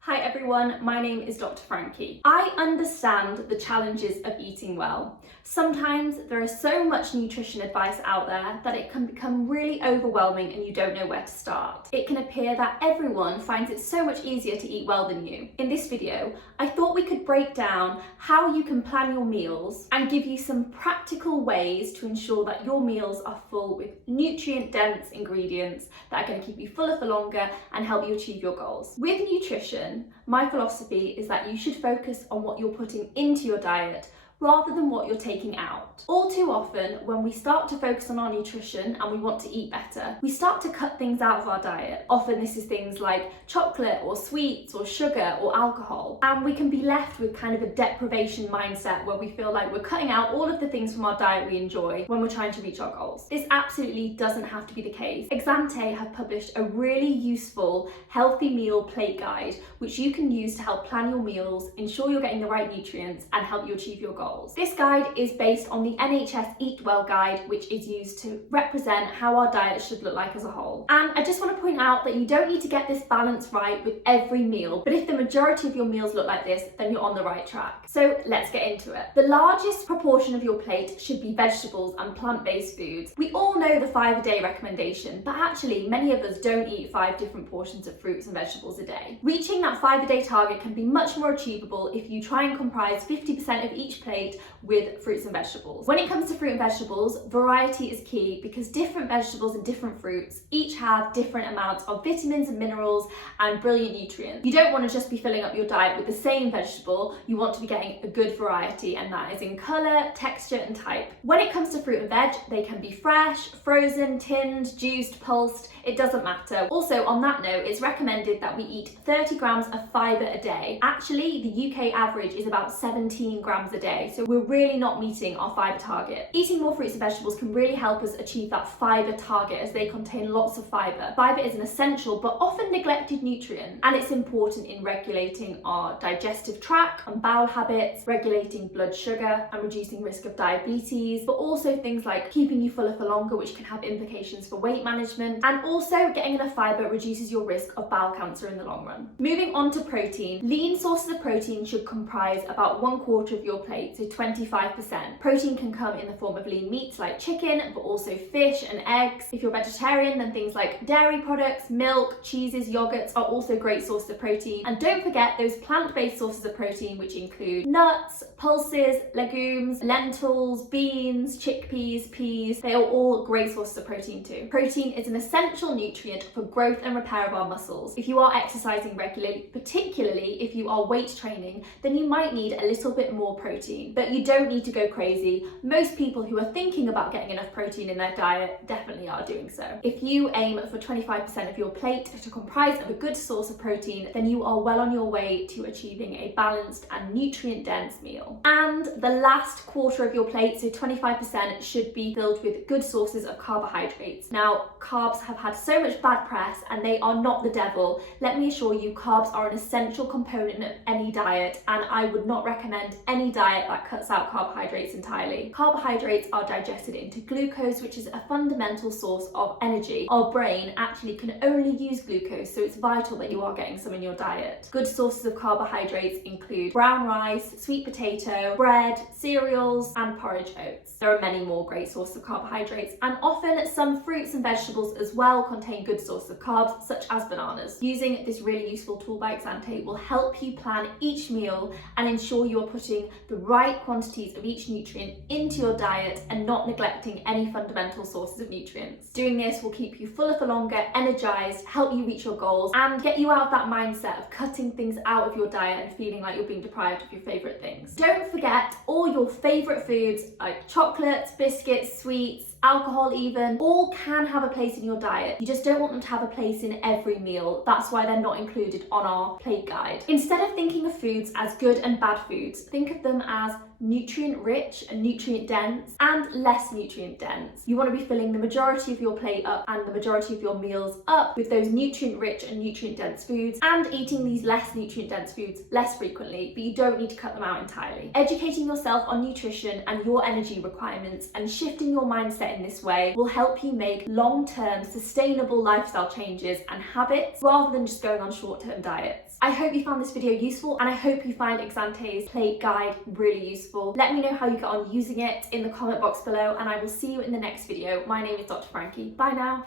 Hi everyone, my name is Dr. Frankie. I understand the challenges of eating well. Sometimes there is so much nutrition advice out there that it can become really overwhelming and you don't know where to start. It can appear that everyone finds it so much easier to eat well than you. In this video, I thought we could break down how you can plan your meals and give you some practical ways to ensure that your meals are full with nutrient-dense ingredients that are going to keep you fuller for longer and help you achieve your goals. With nutrition, my philosophy is that you should focus on what you're putting into your diet rather than what you're taking out. All too often, when we start to focus on our nutrition and we want to eat better, we start to cut things out of our diet. Often this is things like chocolate or sweets or sugar or alcohol, and we can be left with kind of a deprivation mindset where we feel like we're cutting out all of the things from our diet we enjoy when we're trying to reach our goals. This absolutely doesn't have to be the case. Exante have published a really useful healthy meal plate guide which you can use to help plan your meals, ensure you're getting the right nutrients, and help you achieve your goals. This guide is based on the NHS Eat Well guide, which is used to represent how our diet should look like as a whole. And I just want to point out that you don't need to get this balance right with every meal, but if the majority of your meals look like this, then you're on the right track. So let's get into it. The largest proportion of your plate should be vegetables and plant-based foods. We all know the 5 a day recommendation, but actually many of us don't eat 5 different portions of fruits and vegetables a day. Reaching that 5 a day target can be much more achievable if you try and comprise 50% of each plate with fruits and vegetables. When it comes to fruit and vegetables, variety is key because different vegetables and different fruits each have different amounts of vitamins and minerals and brilliant nutrients. You don't want to just be filling up your diet with the same vegetable, you want to be getting a good variety, and that is in colour, texture and type. When it comes to fruit and veg, they can be fresh, frozen, tinned, juiced, pulsed, it doesn't matter. Also, on that note, it's recommended that we eat 30 grams of fibre a day. Actually, the UK average is about 17 grams a day, so we're really not meeting our fibre target. Eating more fruits and vegetables can really help us achieve that fibre target as they contain lots of fibre. Fibre is an essential but often neglected nutrient, and it's important in regulating our digestive tract and bowel habits, regulating blood sugar and reducing risk of diabetes, but also things like keeping you fuller for longer, which can have implications for weight management, and also getting enough fibre reduces your risk of bowel cancer in the long run. Moving on to protein. Lean sources of protein should comprise about 1/4 of your plate, so 25%. Protein can come in the form of lean meats like chicken, but also fish and eggs. If you're vegetarian, then things like dairy products, milk, cheeses, yogurts are also great sources of protein. And don't forget those plant-based sources of protein, which include nuts, pulses, legumes, lentils, beans, chickpeas, peas. They are all great sources of protein too. Protein is an essential nutrient for growth and repair of our muscles. If you are exercising regularly, particularly if you are weight training, then you might need a little bit more protein, but you don't need to go crazy. Most people who are thinking about getting enough protein in their diet definitely are doing so. If you aim for 25% of your plate to comprise of a good source of protein, then you are well on your way to achieving a balanced and nutrient-dense meal. And the last 1/4 of your plate, so 25%, should be filled with good sources of carbohydrates. Now, carbs have had so much bad press and they are not the devil. Let me assure you, carbs are an essential component of any diet, and I would not recommend any diet that cuts out carbohydrates entirely. Carbohydrates are digested into glucose, which is a fundamental source of energy. Our brain actually can only use glucose, so it's vital that you are getting some in your diet. Good sources of carbohydrates include brown rice, sweet potato, bread, cereals, and porridge oats. There are many more great sources of carbohydrates, and often some fruits and vegetables as well contain good sources of carbs, such as bananas. Using this really useful tool by Exante will help you plan each meal and ensure you're putting the right quantities of each nutrient into your diet and not neglecting any fundamental sources of nutrients. Doing this will keep you fuller for longer, energized, help you reach your goals, and get you out of that mindset of cutting things out of your diet and feeling like you're being deprived of your favorite things. Don't forget all your favorite foods like chocolates, biscuits, sweets, alcohol even, all can have a place in your diet. You just don't want them to have a place in every meal. That's why they're not included on our plate guide. Instead of thinking of foods as good and bad foods, think of them as nutrient rich and nutrient dense and less nutrient dense. You want to be filling the majority of your plate up and the majority of your meals up with those nutrient rich and nutrient dense foods, and eating these less nutrient dense foods less frequently, but you don't need to cut them out entirely. Educating yourself on nutrition and your energy requirements and shifting your mindset in this way will help you make long-term sustainable lifestyle changes and habits rather than just going on short-term diets. I hope you found this video useful, and I hope you find Exante's plate guide really useful. Let me know how you get on using it in the comment box below, and I will see you in the next video. My name is Dr. Frankie. Bye now.